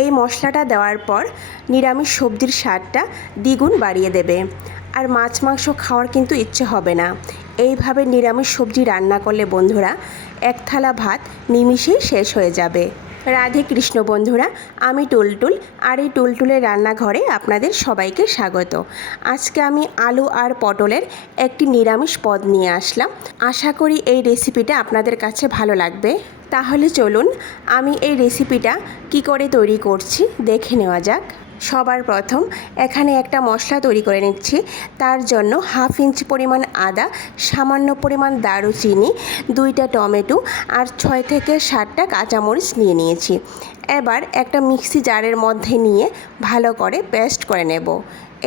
এই মশলাটা দেওয়ার পর নিরামিষ সবজির স্বাদটা দ্বিগুণ বাড়িয়ে দেবে। আর মাছ মাংস খাওয়ার কিন্তু ইচ্ছে হবে না। এইভাবে নিরামিষ সবজি রান্না করলে বন্ধুরা এক থালা ভাত নিমিষেই শেষ হয়ে যাবে। রাধে কৃষ্ণ বন্ধুরা, আমি টুলটুল, আর এই টুলটুলের রান্নাঘরে আপনাদের সবাইকে স্বাগত। আজকে আমি আলু আর পটলের একটি নিরামিষ পদ নিয়ে আসলাম। আশা করি এই রেসিপিটা আপনাদের কাছে ভালো লাগবে। তাহলে চলুন আমি এই রেসিপিটা কি করে তৈরি করছি দেখে নেওয়া যাক। সবার প্রথম এখানে একটা মশলা তৈরি করে নিচ্ছি। তার জন্য 1/2 ইঞ্চি পরিমাণ আদা, সামান্য পরিমাণ দারুচিনি, 2টা টমেটো আর 6 থেকে 7টা কাঁচামরিচ নিয়ে নিয়েছি। এবার একটা মিক্সি জারের মধ্যে নিয়ে ভালো করে পেস্ট করে নেব।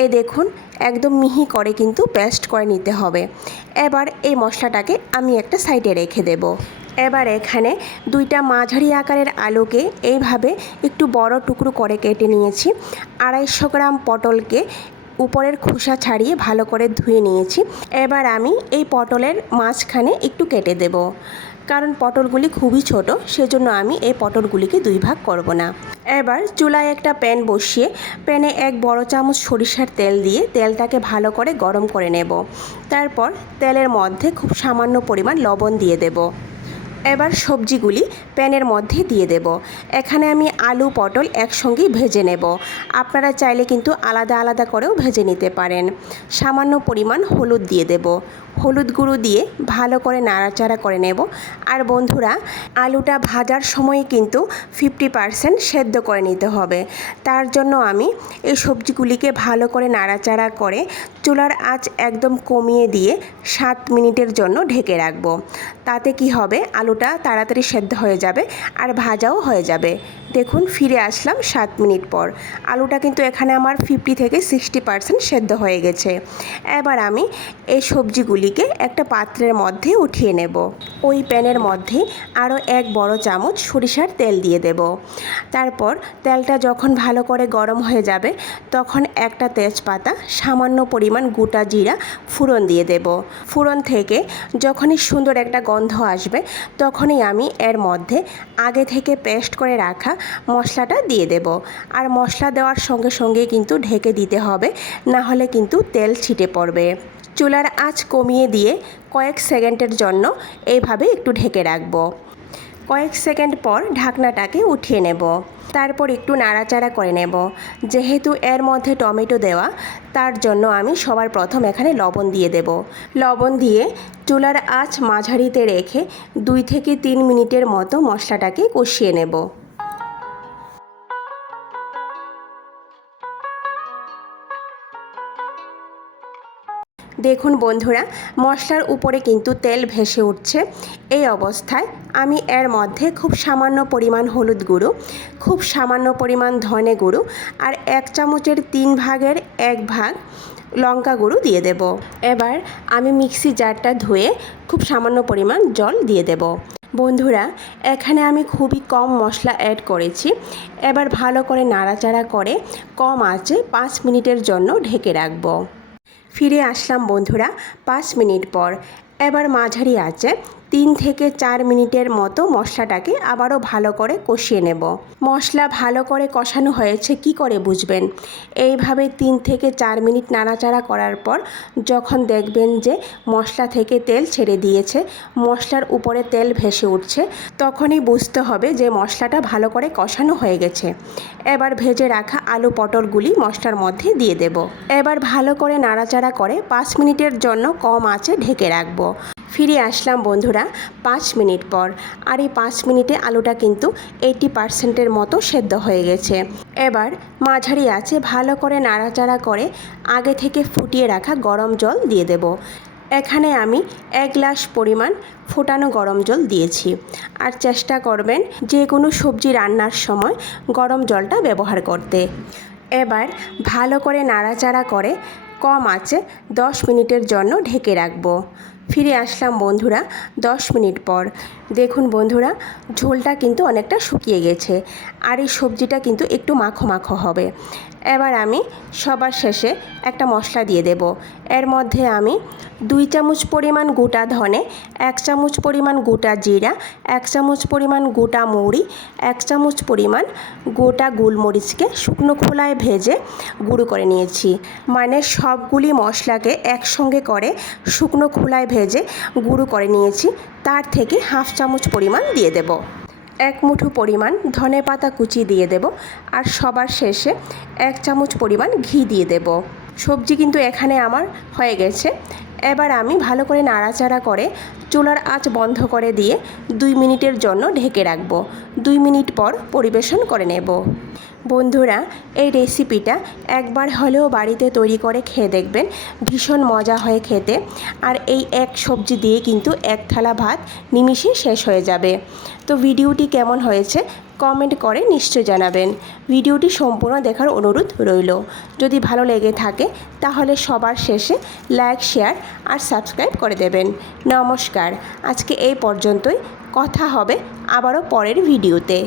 এই দেখুন, একদম মিহি করে কিন্তু পেস্ট করে নিতে হবে। এবার এই মশলাটাকে আমি একটা সাইডে রেখে দেব। এবার এখানে 2টা মাঝারি আকারের আলুকে এইভাবে একটু বড় টুকরো করে কেটে নিয়েছি। 250 গ্রাম পটলকে উপরের খোসা ছাড়িয়ে ভালো করে ধুয়ে নিয়েছি। এবার আমি এই পটলের মাঝখানে একটু কেটে দেব, কারণ পটলগুলি খুবই ছোট, সেজন্য আমি এই পটলগুলিকে 2 ভাগ করব না। এবার চুলায় একটা প্যান বসিয়ে প্যানে 1 বড় চামচ সরিষার তেল দিয়ে তেলটাকে ভালো করে গরম করে নেব। তারপর তেলের মধ্যে খুব সামান্য পরিমাণ লবণ দিয়ে দেব। এবার সবজিগুলি প্যানের মধ্যে দিয়ে দেব। এখানে আমি আলু পটল একসঙ্গেই ভেজে নেব। আপনারা চাইলে কিন্তু আলাদা আলাদা করেও ভেজে নিতে পারেন। সামান্য পরিমাণ হলুদ দিয়ে দেব। হলুদ গুঁড়ো দিয়ে ভালো করে নাড়াচাড়া করে নেব। আর বন্ধুরা, আলুটা ভাজার সময় কিন্তু 50% সেদ্ধ করে নিতে হবে। তার জন্য আমি এই সবজিগুলিকে ভালো করে নাড়াচাড়া করে চুলার আঁচ একদম কমিয়ে দিয়ে 7 মিনিটের জন্য ঢেকে রাখব। তাতে কি হবে, আলুটা তাড়াতাড়ি সেদ্ধ হয়ে যাবে আর ভাজাও হয়ে যাবে। দেখুন, ফিরে আসলাম 7 মিনিট পর। আলুটা কিন্তু এখানে আমার 50 থেকে 60% সেদ্ধ হয়ে গেছে। এবার আমি এই সবজিগুলিকে একটা পাত্রের মধ্যে উঠিয়ে নেব। ওই প্যানের মধ্যে আরও 1 বড় চামচ সরিষার তেল দিয়ে দেব। তারপর তেলটা যখন ভালো করে গরম হয়ে যাবে তখন একটা তেজপাতা, সামান্য পরিমাণ গোটা জিরা ফোড়ন দিয়ে দেব। ফোড়ন থেকে যখনই সুন্দর একটা গন্ধ আসবে তখনই আমি এর মধ্যে আগে থেকে পেস্ট করে রাখা মশলাটা দিয়ে দেব। আর মশলা দেওয়ার সঙ্গে সঙ্গে কিন্তু ঢেকে দিতে হবে, না হলে কিন্তু তেল ছিটে পড়বে। চুলার আঁচ কমিয়ে দিয়ে কয়েক সেকেন্ডের জন্য এইভাবে একটু ঢেকে রাখব। কয়েক সেকেন্ড পর ঢাকনাটাকে উঠিয়ে নেব। তারপর একটু নাড়াচাড়া করে নেব। যেহেতু এর মধ্যে টমেটো দেওয়া, তার জন্য আমি সবার প্রথম এখানে লবণ দিয়ে দেব। লবণ দিয়ে চুলার আঁচ মাঝারিতে রেখে 2 থেকে 3 মিনিটের মতো মশলাটাকে কষিয়ে নেব। দেখুন বন্ধুরা, মশলার উপরে কিন্তু তেল ভেসে উঠছে। এই অবস্থায় আমি এর মধ্যে খুব সামান্য পরিমাণ হলুদ গুঁড়ো, খুব সামান্য পরিমাণ ধনে গুঁড়ো আর 1 চামচের 3 ভাগের 1 ভাগ লঙ্কা গুঁড়ো দিয়ে দেব। এবার আমি মিক্সি জারটা ধুয়ে খুব সামান্য পরিমাণ জল দিয়ে দেব। বন্ধুরা, এখানে আমি খুবই কম মশলা অ্যাড করেছি। এবার ভালো করে নাড়াচাড়া করে কম আঁচে 5 মিনিটের জন্য ঢেকে রাখব। ফিরে আসলাম বন্ধুরা 5 মিনিট পর। এবার মাঝারি আঁচে 3 থেকে 4 মিনিটের মতো মশলাটাকে আবারও ভালো করে কষিয়ে নেব। মশলা ভালো করে কষানো হয়েছে কি করে বুঝবেন? এইভাবে 3 থেকে 4 মিনিট নাড়াচাড়া করার পর যখন দেখবেন যে মশলা থেকে তেল ছেড়ে দিয়েছে, মশলার উপরে তেল ভেসে উঠছে, তখনই বুঝতে হবে যে মশলাটা ভালো করে কষানো হয়ে গেছে। এবার ভেজে রাখা আলু পটলগুলি মশলার মধ্যে দিয়ে দেব। এবার ভালো করে নাড়াচাড়া করে 5 মিনিটের জন্য কম আঁচে ঢেকে রাখবো। ফিরে আসলাম বন্ধুরা 5 মিনিট পর। আর এই 5 মিনিটে আলুটা কিন্তু 80%-এর মতো সেদ্ধ হয়ে গেছে। এবার মাঝারি আঁচে ভালো করে নাড়াচাড়া করে আগে থেকে ফুটিয়ে রাখা গরম জল দিয়ে দেব। এখানে আমি 1 গ্লাস পরিমাণ ফোটানো গরম জল দিয়েছি। আর চেষ্টা করবেন যে কোনো সবজি রান্নার সময় গরম জলটা ব্যবহার করতে। এবার ভালো করে নাড়াচাড়া করে কম আঁচে 10 মিনিটের জন্য ঢেকে রাখব। ফিরে আসলাম বন্ধুরা 10 মিনিট পর। দেখুন বন্ধুরা, ঝোলটা কিন্তু অনেকটা শুকিয়ে গেছে আর এই সবজিটা কিন্তু একটু মাখো মাখো হবে। এবার আমি সবার শেষে একটা মশলা দিয়ে দেব। এর মধ্যে আমি 2 চামচ পরিমাণ গোটা ধনে, 1 চামচ পরিমাণ গোটা জিরা, 1 চামচ পরিমাণ গোটা মৌরি, 1 চামচ পরিমাণ গোটা গোলমরিচকে শুকনো খোলায় ভেজে গুঁড়ো করে নিয়েছি। মানে সবগুলি মশলাকে একসঙ্গে করে শুকনো খোলায় ভেজে গুঁড়ো করে নিয়েছি। তার থেকে 1/2 চামচ পরিমাণ দিয়ে দেব। 1 মুঠো পরিমাণ ধনেপাতা কুচি দিয়ে দেব আর সবার শেষে 1 চামচ পরিমাণ ঘি দিয়ে দেব। সবজি কিন্তু এখানে আমার হয়ে গেছে। এবার আমি ভালো করে নাড়াচাড়া করে চুলার আঁচ বন্ধ করে দিয়ে 2 মিনিটের জন্য ঢেকে রাখবো। 2 মিনিট পর পরিবেশন করে নেব। বন্ধুরা, এই রেসিপিটা একবার হলেও বাড়িতে তৈরি করে খেয়ে দেখবেন, ভীষণ মজা হয় খেতে। আর এই এক সবজি দিয়ে কিন্তু 1 থালা ভাত নিমিষেই শেষ হয়ে যাবে। তো ভিডিওটি কেমন হয়েছে কমেন্ট করে নিশ্চয় জানাবেন। ভিডিওটি সম্পূর্ণ দেখার অনুরোধ রইল। যদি ভালো লেগে থাকে তাহলে সবার শেষে লাইক, শেয়ার আর সাবস্ক্রাইব করে দেবেন। নমস্কার, আজকে এই পর্যন্তই। কথা হবে আবারও পরের ভিডিওতে।